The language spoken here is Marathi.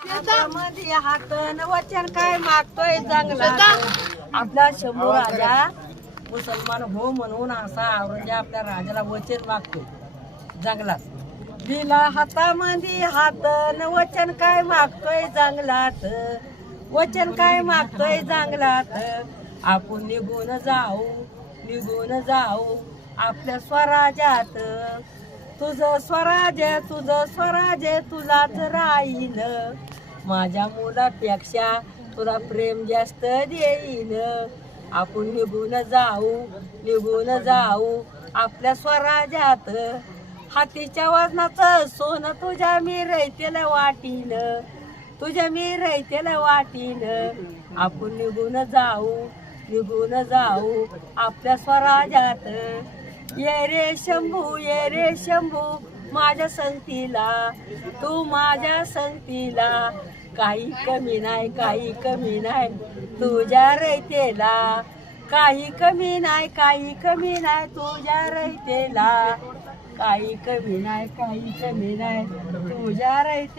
हातामध्ये हात न वचन काय मागतोय चांगला आपला शंभू राजा मुसलमान हो म्हणून असा औरंगजेब आपल्या राजाला वचन मागतो जंगलात दिला हातामध्ये हात न वचन काय मागतोय जंगलात वचन काय मागतोय जंगलात आपण निघून जाऊ आपल्या स्वराज्यात तुझं स्वराज्य तुलाच राहील माझ्या मुलापेक्षा तुला प्रेम जास्त देईल आपण निघून जाऊ आपल्या स्वराज्यात हातीच्या वजनाचं सोनं तुझ्या मी रयतेला वाटील आपण निघून जाऊ आपल्या स्वराज्यात ये रे शंभू माझ्या संगतीला तू माझ्या संगतीला काही कमी नाही तुझ्या रयतेला काही कमी नाही तुझ्या रयतेला काही कमी नाही तुझ्या रयते